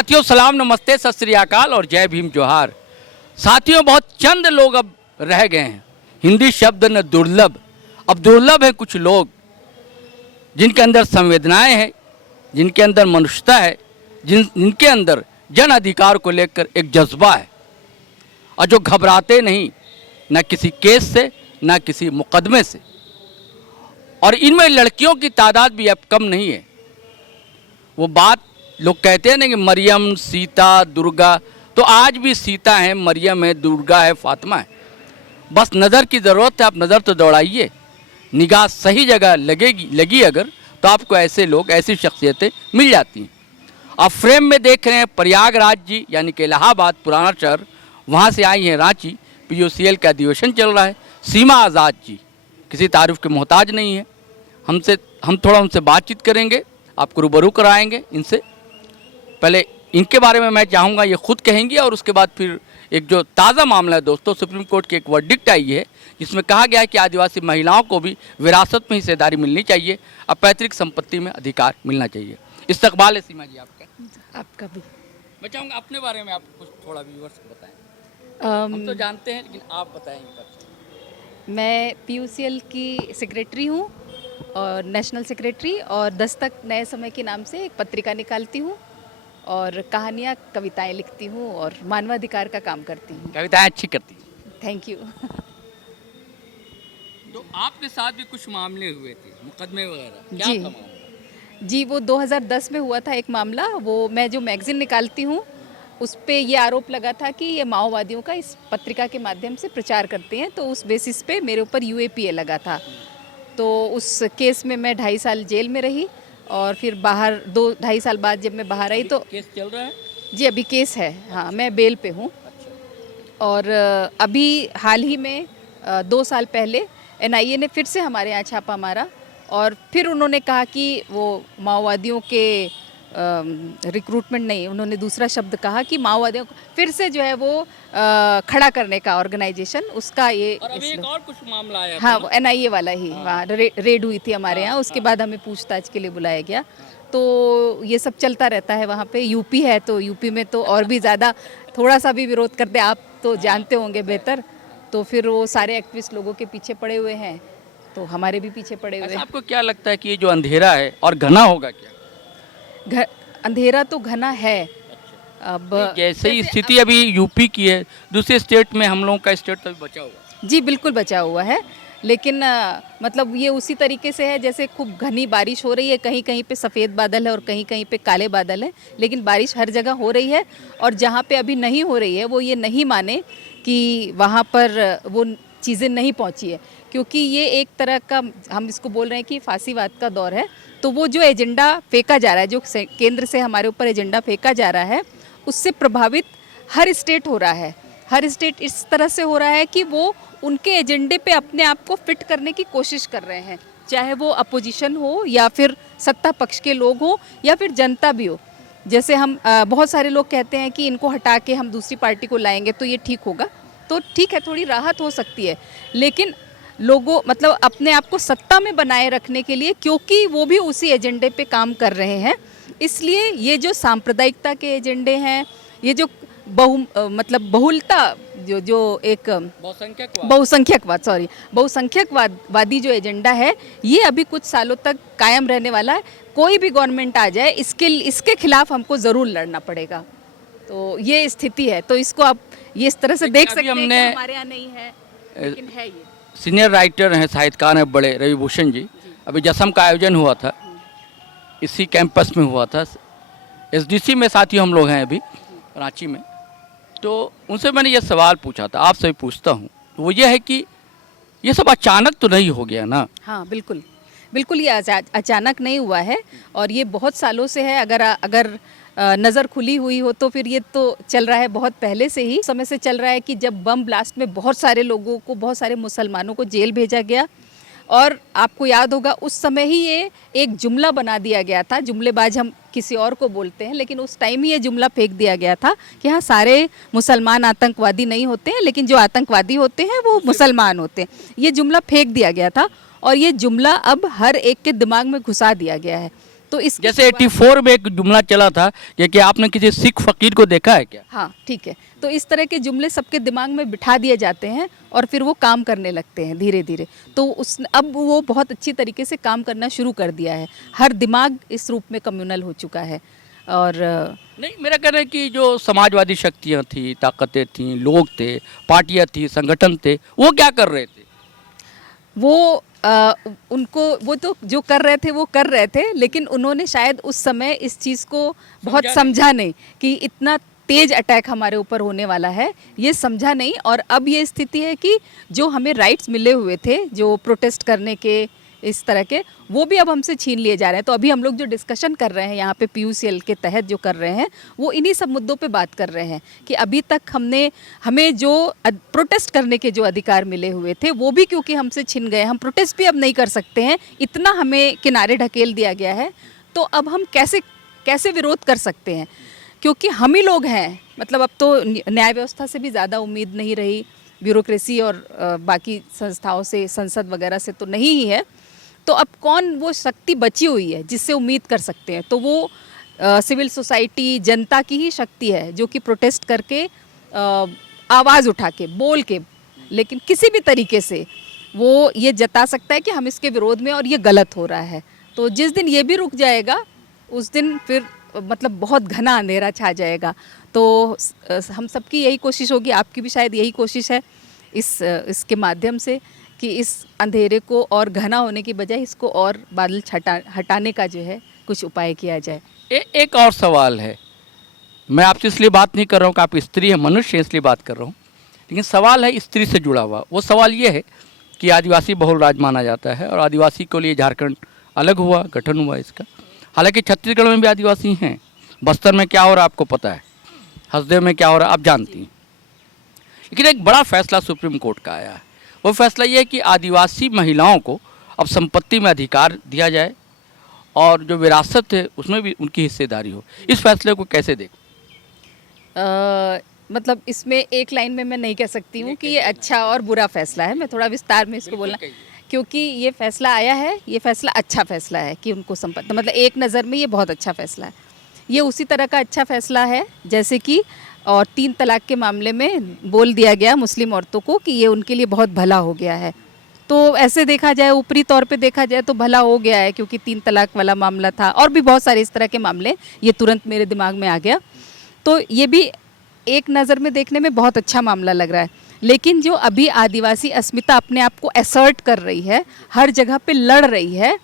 साथियों सलाम नमस्ते सत श्री अकाल और जय भीम जोहार। साथियों बहुत चंद लोग अब रह गए हैं। हिंदी शब्द न दुर्लभ, अब दुर्लभ है कुछ लोग जिनके अंदर संवेदनाएं हैं, जिनके अंदर मनुष्यता है, जिनके अंदर जन अधिकार को लेकर एक जज्बा है और जो घबराते नहीं न किसी केस से न किसी मुकदमे से। और इनमें लड़कियों की तादाद भी अब कम नहीं है। वो बात लोग कहते हैं ना कि मरियम, सीता, दुर्गा, तो आज भी सीता है, मरियम है, दुर्गा है, फातिमा है। बस नज़र की ज़रूरत है। आप नज़र तो दौड़ाइए, निगाह सही जगह लगी अगर तो आपको ऐसे लोग, ऐसी शख्सियतें मिल जाती हैं। आप फ्रेम में देख रहे हैं प्रयागराज जी यानी कि इलाहाबाद पुराना शहर, वहाँ से आई हैं रांची। PUCL का अधिवेशन चल रहा है। सीमा आज़ाद जी किसी तारीफ के मोहताज नहीं है। हम थोड़ा उनसे बातचीत करेंगे, आपको रूबरू कराएंगे इनसे। पहले इनके बारे में मैं चाहूँगा ये खुद कहेंगी और उसके बाद फिर एक जो ताज़ा मामला है दोस्तों, सुप्रीम कोर्ट की एक वर्डिक्ट आई है जिसमें कहा गया है कि आदिवासी महिलाओं को भी विरासत में हिस्सेदारी मिलनी चाहिए, अब पैतृक संपत्ति में अधिकार मिलना चाहिए। इस्तकबाल है सीमा जी आपका। आपका भी। मैं चाहूँगा अपने बारे में आप कुछ थोड़ा व्यूअर्स को बताएं। हम तो जानते हैं लेकिन आप बताएंगे। मैं PUCL की सेक्रेटरी हूँ और नेशनल सेक्रेटरी, और दस्तक नए समय के नाम से एक पत्रिका निकालती हूँ और कहानियाँ, कविताएं लिखती हूँ और मानवाधिकार का काम करती हूँ। कविताएं अच्छी करती हैं। Thank you. तो आपके साथ भी कुछ मामले हुए थे, मुकदमे वगैरह, क्या जी था मामला? जी, वो 2010 में हुआ था एक मामला। वो मैं जो मैगज़ीन निकालती हूँ उस पे ये आरोप लगा था कि ये माओवादियों का इस पत्रिका के माध्यम से प्रचार करते हैं, तो उस बेसिस पे मेरे ऊपर UAPA लगा था। तो उस केस में मैं 2.5 साल जेल में रही और फिर बाहर 2-2.5 साल बाद जब मैं बाहर आई तो केस चल रहा है? जी अभी केस है, हाँ मैं बेल पे हूँ। और अभी हाल ही में 2 साल पहले NIA ने फिर से हमारे यहाँ छापा मारा और फिर उन्होंने कहा कि वो माओवादियों के रिक्रूटमेंट नहीं, उन्होंने दूसरा शब्द कहा कि माओवादियों को फिर से जो है वो खड़ा करने का ऑर्गेनाइजेशन, उसका ये और अभी एक और कुछ मामला आया था हाँ ना? वो NIA वाला ही, वहाँ रेड हुई थी हमारे यहाँ। उसके बाद हमें पूछताछ के लिए बुलाया गया। तो ये सब चलता रहता है वहाँ पे। यूपी है तो यूपी में तो और भी ज़्यादा, थोड़ा सा भी विरोध करते आप तो जानते होंगे बेहतर, तो फिर वो सारे एक्टिविस्ट लोगों के पीछे पड़े हुए हैं, तो हमारे भी पीछे पड़े हुए अच्छा, हैं। आपको क्या लगता है कि ये जो अंधेरा है और घना होगा क्या? अंधेरा तो घना है। अब जैसे ही स्थिति अभी यूपी की है, दूसरे स्टेट में हम लोगों का स्टेट तो अभी बचा हुआ। जी बिल्कुल बचा हुआ है, लेकिन मतलब ये उसी तरीके से है जैसे खूब घनी बारिश हो रही है, कहीं कहीं पे सफ़ेद बादल है और कहीं कहीं पे काले बादल है, लेकिन बारिश हर जगह हो रही है। और जहाँ पे अभी नहीं हो रही है वो ये नहीं माने कि वहाँ पर वो चीज़ें नहीं पहुँची है, क्योंकि ये एक तरह का, हम इसको बोल रहे हैं कि फांसीवाद का दौर है। तो वो जो एजेंडा फेंका जा रहा है, जो केंद्र से हमारे ऊपर एजेंडा फेंका जा रहा है, उससे प्रभावित हर स्टेट हो रहा है। हर स्टेट इस तरह से हो रहा है कि वो उनके एजेंडे पे अपने आप को फिट करने की कोशिश कर रहे हैं, चाहे वो अपोजिशन हो या फिर सत्ता पक्ष के लोग हो या फिर जनता भी हो। जैसे हम बहुत सारे लोग कहते हैं कि इनको हटा के हम दूसरी पार्टी को लाएंगे तो ये ठीक होगा, तो ठीक है, थोड़ी राहत हो सकती है, लेकिन लोगों मतलब अपने आप को सत्ता में बनाए रखने के लिए, क्योंकि वो भी उसी एजेंडे पे काम कर रहे हैं, इसलिए ये जो सांप्रदायिकता के एजेंडे हैं, ये जो बहुलता, जो एक बहुसंख्यकवादी जो एजेंडा है, ये अभी कुछ सालों तक कायम रहने वाला है। कोई भी गवर्नमेंट आ जाए, इसके खिलाफ हमको ज़रूर लड़ना पड़ेगा। तो ये स्थिति है, तो इसको आप ये इस तरह से देख सकते हैं कि हमारे यहाँ नहीं है, लेकिन है ये। सीनियर राइटर हैं, साहित्यकार हैं बड़े, रविभूषण जी। अभी जश्न का आयोजन हुआ था, इसी कैंपस में हुआ था, SDC में साथियों हम लोग हैं अभी रांची में। तो उनसे मैंने ये सवाल पूछा था, आपसे भी पूछता हूँ, तो वो ये है कि ये सब अचानक तो नहीं हो गया ना? हाँ बिल्कुल बिल्कुल, ये अचानक नहीं हुआ है और ये बहुत सालों से है। अगर नज़र खुली हुई हो तो फिर ये तो चल रहा है बहुत पहले से ही, समय से चल रहा है कि जब बम ब्लास्ट में बहुत सारे लोगों को, बहुत सारे मुसलमानों को जेल भेजा गया। और आपको याद होगा उस समय ही ये एक जुमला बना दिया गया था, जुमलेबाज हम किसी और को बोलते हैं, लेकिन उस टाइम ही ये जुमला फेंक दिया गया था कि हाँ सारे मुसलमान आतंकवादी नहीं होते हैं, लेकिन जो आतंकवादी होते हैं वो मुसलमान होते हैं। ये जुमला फेंक दिया गया था और ये जुमला अब हर एक के दिमाग में घुसा दिया गया है। तो इस जैसे 84 में एक जुमला चला था कि आपने किसी सिख फकीर को देखा है क्या? हाँ ठीक है, तो इस तरह के जुमले सबके दिमाग में बिठा दिए जाते हैं और फिर वो काम करने लगते हैं धीरे धीरे। तो उस अब वो बहुत अच्छी तरीके से काम करना शुरू कर दिया है, हर दिमाग इस रूप में कम्युनल हो चुका है। और नहीं, मेरा कहना है कि जो समाजवादी शक्तियाँ थी, ताकतें थीं, लोग थे, पार्टियाँ थी, संगठन थे, वो क्या कर रहे थे? वो उनको वो तो जो कर रहे थे वो कर रहे थे, लेकिन उन्होंने शायद उस समय इस चीज़ को बहुत समझा नहीं कि इतना तेज अटैक हमारे ऊपर होने वाला है, ये समझा नहीं। और अब ये स्थिति है कि जो हमें राइट्स मिले हुए थे, जो प्रोटेस्ट करने के इस तरह के, वो भी अब हमसे छीन लिए जा रहे हैं। तो अभी हम लोग जो डिस्कशन कर रहे हैं यहाँ पे PUCL के तहत जो कर रहे हैं, वो इन्हीं सब मुद्दों पे बात कर रहे हैं कि अभी तक हमें जो प्रोटेस्ट करने के जो अधिकार मिले हुए थे वो भी क्योंकि हमसे छिन गए, हम प्रोटेस्ट भी अब नहीं कर सकते हैं, इतना हमें किनारे ढकेल दिया गया है। तो अब हम कैसे कैसे विरोध कर सकते हैं, क्योंकि हम ही लोग हैं। मतलब अब तो न्याय व्यवस्था से भी ज़्यादा उम्मीद नहीं रही, ब्यूरोक्रेसी और बाकी संस्थाओं से, संसद वगैरह से तो नहीं ही है। तो अब कौन वो शक्ति बची हुई है जिससे उम्मीद कर सकते हैं? तो वो सिविल सोसाइटी, जनता की ही शक्ति है जो कि प्रोटेस्ट करके, आवाज़ उठा के, बोल के, लेकिन किसी भी तरीके से वो ये जता सकता है कि हम इसके विरोध में और ये गलत हो रहा है। तो जिस दिन ये भी रुक जाएगा उस दिन फिर मतलब बहुत घना अंधेरा छा जाएगा। तो हम सबकी यही कोशिश होगी, आपकी भी शायद यही कोशिश है इसके माध्यम से कि इस अंधेरे को और घना होने की बजाय इसको और बादल हटाने का जो है कुछ उपाय किया जाए। एक और सवाल है, मैं आपसे इसलिए बात नहीं कर रहा हूँ कि आप स्त्री हैं, मनुष्य हैं, इसलिए बात कर रहा हूँ, लेकिन सवाल है स्त्री से जुड़ा हुआ। वो सवाल ये है कि आदिवासी बहुल राज माना जाता है और आदिवासी के लिए झारखंड अलग हुआ, गठन हुआ इसका। हालांकि छत्तीसगढ़ में भी आदिवासी हैं, बस्तर में क्या हो रहा है आपको पता है, हसदेव में क्या हो रहा है आप जानती हैं। लेकिन एक बड़ा फैसला सुप्रीम कोर्ट का आया है, वो फैसला ये है कि आदिवासी महिलाओं को अब संपत्ति में अधिकार दिया जाए और जो विरासत है उसमें भी उनकी हिस्सेदारी हो। इस फैसले को कैसे देखो? मतलब इसमें एक लाइन में मैं नहीं कह सकती हूँ कि ये अच्छा और बुरा फैसला है, मैं थोड़ा विस्तार में इसको बोलना, क्योंकि ये फैसला आया है, ये फैसला अच्छा फैसला है कि उनको संपत्ति, मतलब एक नज़र में ये बहुत अच्छा फैसला है। ये उसी तरह का अच्छा फैसला है जैसे कि और 3 तलाक के मामले में बोल दिया गया मुस्लिम औरतों को कि ये उनके लिए बहुत भला हो गया है। तो ऐसे देखा जाए, ऊपरी तौर पे देखा जाए तो भला हो गया है, क्योंकि 3 तलाक वाला मामला था और भी बहुत सारे इस तरह के मामले, ये तुरंत मेरे दिमाग में आ गया। तो ये भी एक नज़र में देखने में बहुत अच्छा मामला लग रहा है। लेकिन जो अभी आदिवासी अस्मिता अपने आप को असर्ट कर रही है, हर जगह पे लड़ रही है,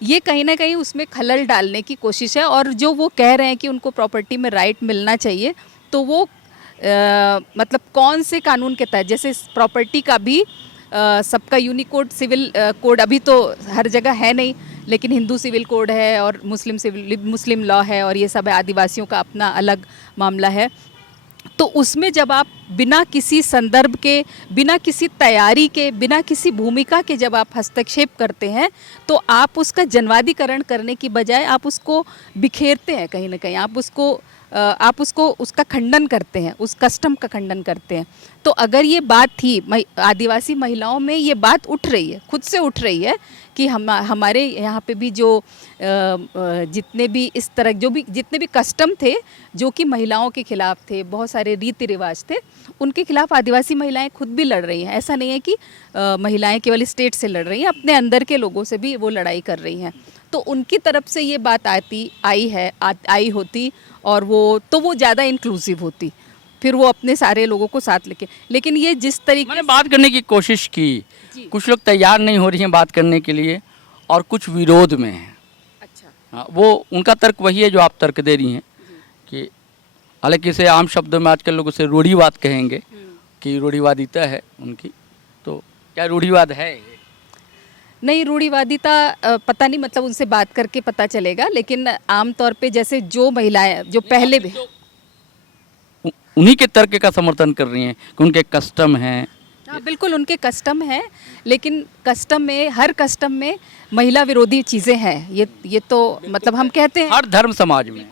ये कहीं ना कहीं उसमें खलल डालने की कोशिश है। और जो वो कह रहे हैं कि उनको प्रॉपर्टी में राइट मिलना चाहिए, तो वो मतलब कौन से कानून के तहत, जैसे प्रॉपर्टी का भी सबका यूनिकोड सिविल कोड अभी तो हर जगह है नहीं, लेकिन हिंदू सिविल कोड है और मुस्लिम लॉ है और ये सब है, आदिवासियों का अपना अलग मामला है। तो उसमें जब आप बिना किसी संदर्भ के, बिना किसी तैयारी के, बिना किसी भूमिका के जब आप हस्तक्षेप करते हैं, तो आप उसका जनवादीकरण करने की बजाय आप उसको बिखेरते हैं कहीं ना कहीं, आप उसको उसका खंडन करते हैं, उस कस्टम का खंडन करते हैं। तो अगर ये बात थी, आदिवासी महिलाओं में ये बात उठ रही है, खुद से उठ रही है कि हमारे यहाँ पे भी जो जितने भी इस तरह जितने भी कस्टम थे जो कि महिलाओं के खिलाफ थे, बहुत सारे रीति रिवाज थे, उनके खिलाफ आदिवासी महिलाएं खुद भी लड़ रही हैं। ऐसा नहीं है कि महिलाएं केवल स्टेट से लड़ रही हैं, अपने अंदर के लोगों से भी वो लड़ाई कर रही हैं। तो उनकी तरफ से ये बात आई होती और वो ज़्यादा इंक्लूसिव होती, फिर वो अपने सारे लोगों को साथ लेके। लेकिन ये जिस तरीके मैंने बात करने की कोशिश की, कुछ लोग तैयार नहीं हो रही हैं बात करने के लिए और कुछ विरोध में हैं। अच्छा, हाँ, वो उनका तर्क वही है जो आप तर्क दे रही हैं कि हालांकि इसे आम शब्दों में आजकल लोग उसे रूढ़िवाद कहेंगे कि रूढ़िवादिता है उनकी। तो क्या रूढ़िवाद है? नहीं, रूढ़िवादिता पता नहीं, मतलब उनसे बात करके पता चलेगा। लेकिन आमतौर पे जैसे जो महिलाएं जो पहले भी उन्हीं के तर्क का समर्थन कर रही हैं कि उनके कस्टम हैं। हाँ बिल्कुल, उनके कस्टम हैं, लेकिन कस्टम में, हर कस्टम में महिला विरोधी चीज़ें हैं। ये तो मतलब हम कहते हैं हर धर्म समाज में।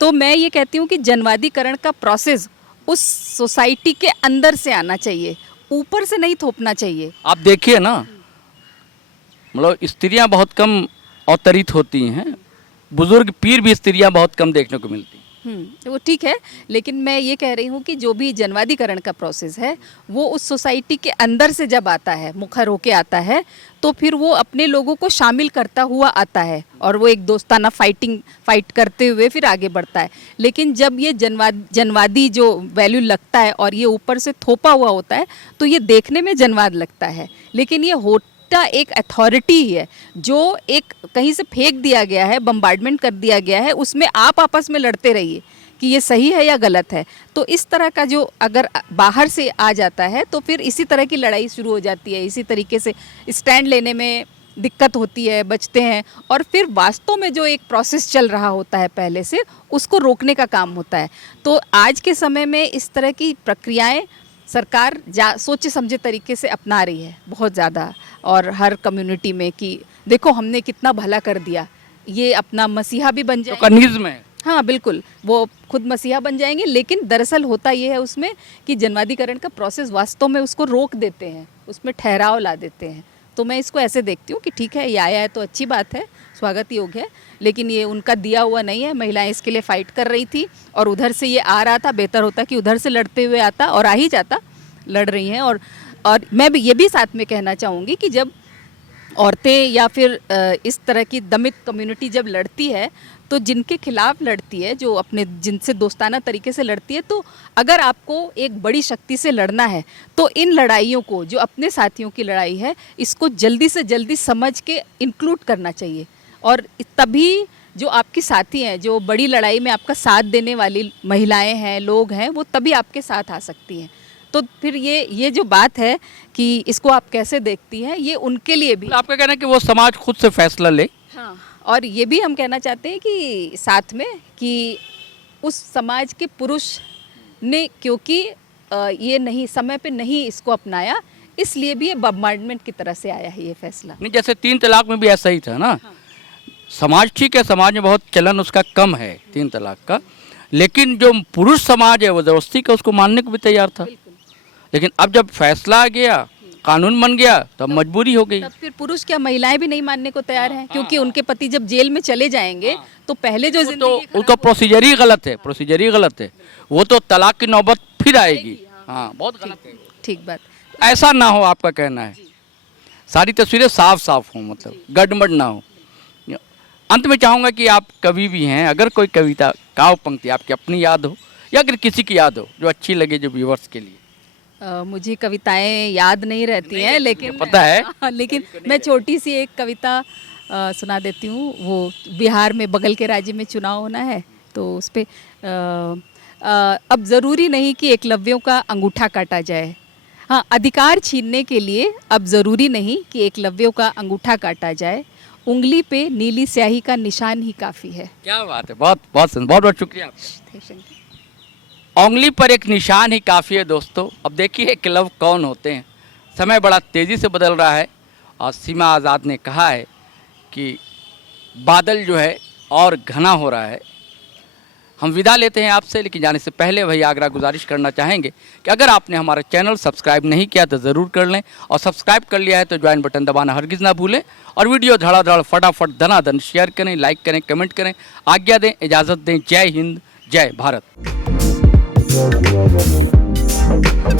तो मैं ये कहती हूँ कि जनवादीकरण का प्रोसेस उस सोसाइटी के अंदर से आना चाहिए, ऊपर से नहीं थोपना चाहिए। आप देखिए ना, मतलब स्त्रियां बहुत कम अवतरित होती हैं बुजुर्ग पीर भी स्त्रियां बहुत कम देखने को मिलती हैं। तो वो ठीक है, लेकिन मैं ये कह रही हूँ कि जो भी जनवादीकरण का प्रोसेस है वो उस सोसाइटी के अंदर से जब आता है, मुखर होके आता है, तो फिर वो अपने लोगों को शामिल करता हुआ आता है और वो एक दोस्ताना फाइट करते हुए फिर आगे बढ़ता है। लेकिन जब ये जनवादी जो वैल्यू लगता है और ये ऊपर से थोपा हुआ होता है तो ये देखने में जनवाद लगता है, लेकिन ये होता एक अथॉरिटी ही है जो एक कहीं से फेंक दिया गया है, बम्बार्डमेंट कर दिया गया है, उसमें आप आपस में लड़ते रहिए कि ये सही है या गलत है। तो इस तरह का जो अगर बाहर से आ जाता है तो फिर इसी तरह की लड़ाई शुरू हो जाती है, इसी तरीके से स्टैंड लेने में दिक्कत होती है, बचते हैं, और फिर वास्तव में जो एक प्रोसेस चल रहा होता है पहले से, उसको रोकने का काम होता है। तो आज के समय में इस तरह की प्रक्रियाएं सरकार सोचे समझे तरीके से अपना रही है बहुत ज़्यादा, और हर कम्युनिटी में कि देखो हमने कितना भला कर दिया, ये अपना मसीहा भी बन जाए। टोकनिज्म है। हाँ बिल्कुल, वो खुद मसीहा बन जाएंगे, लेकिन दरअसल होता ये है उसमें कि जनवादीकरण का प्रोसेस वास्तव में उसको रोक देते हैं, उसमें ठहराव ला देते हैं। तो मैं इसको ऐसे देखती हूँ कि ठीक है, ये आया है तो अच्छी बात है, स्वागत योग्य है, लेकिन ये उनका दिया हुआ नहीं है। महिलाएं इसके लिए फाइट कर रही थी और उधर से ये आ रहा था, बेहतर होता कि उधर से लड़ते हुए आता और आ ही जाता, लड़ रही हैं। और मैं भी ये भी साथ में कहना चाहूँगी कि जब औरतें या फिर इस तरह की दमित कम्युनिटी जब लड़ती है तो जिनके खिलाफ लड़ती है, जो अपने जिनसे दोस्ताना तरीके से लड़ती है, तो अगर आपको एक बड़ी शक्ति से लड़ना है तो इन लड़ाइयों को, जो अपने साथियों की लड़ाई है, इसको जल्दी से जल्दी समझ के इंक्लूड करना चाहिए। और तभी जो आपकी साथी हैं, जो बड़ी लड़ाई में आपका साथ देने वाली महिलाएं हैं, लोग हैं, वो तभी आपके साथ आ सकती हैं। तो फिर ये जो बात है कि इसको आप कैसे देखती हैं, ये उनके लिए भी आपका कहना है कि वो समाज खुद से फैसला ले। हाँ, और ये भी हम कहना चाहते हैं कि साथ में कि उस समाज के पुरुष ने, क्योंकि ये नहीं समय पे नहीं इसको अपनाया, इसलिए भी ये बम्बार्डमेंट की तरह से आया है ये फैसला। नहीं, जैसे 3 तलाक में भी ऐसा ही था ना। हाँ। समाज ठीक है, समाज में बहुत चलन उसका कम है 3 तलाक का, लेकिन जो पुरुष समाज है वो ज़बरदस्ती का उसको मानने को भी तैयार था। लेकिन अब जब फैसला आ गया, कानून बन गया, तो अब मजबूरी हो गई। तब फिर पुरुष क्या, महिलाएं भी नहीं मानने को तैयार हैं, क्योंकि उनके पति जब जेल में चले जाएंगे तो पहले जो जिंदगी वो तो प्रोसीजर ही गलत है, प्रोसीजर ही गलत है। वो तो तलाक की नौबत फिर आएगी। हाँ, बहुत गलत है। ठीक बात। ऐसा ना हो, आपका कहना है। सारी तस्वीरें साफ साफ हों, मतलब गड़बड़ ना हो। अंत में चाहूँगा कि आप कवि भी हैं, अगर कोई कविता, काव्य पंक्ति आपकी अपनी याद हो या अगर किसी की याद हो जो अच्छी लगे, जो व्यूअर्स के लिए। मुझे कविताएं याद नहीं रहती हैं, लेकिन पता है। लेकिन मैं छोटी सी एक कविता सुना देती हूँ। वो बिहार में बगल के राज्य में चुनाव होना है, तो उस पर अब ज़रूरी नहीं कि एकलव्यों का अंगूठा काटा जाए। हाँ, अधिकार छीनने के लिए अब ज़रूरी नहीं कि एकलव्यों का अंगूठा काटा जाए, उंगली पे नीली स्याही का निशान ही काफ़ी है। क्या बात है, बहुत बहुत बहुत बहुत शुक्रिया आपका। Thank you. उंगली पर एक निशान ही काफ़ी है दोस्तों। अब देखिए एकलव्य कौन होते हैं। समय बड़ा तेज़ी से बदल रहा है और सीमा आज़ाद ने कहा है कि बादल जो है और घना हो रहा है। हम विदा लेते हैं आपसे, लेकिन जाने से पहले वही आग्रह गुजारिश करना चाहेंगे कि अगर आपने हमारा चैनल सब्सक्राइब नहीं किया तो ज़रूर कर लें, और सब्सक्राइब कर लिया है तो ज्वाइन बटन दबाना हरगिज़ ना भूलें, और वीडियो धड़ाधड़ फटाफट धनाधन शेयर करें, लाइक करें, कमेंट करें। आज्ञा दें, इजाज़त दें। जय हिंद, जय भारत।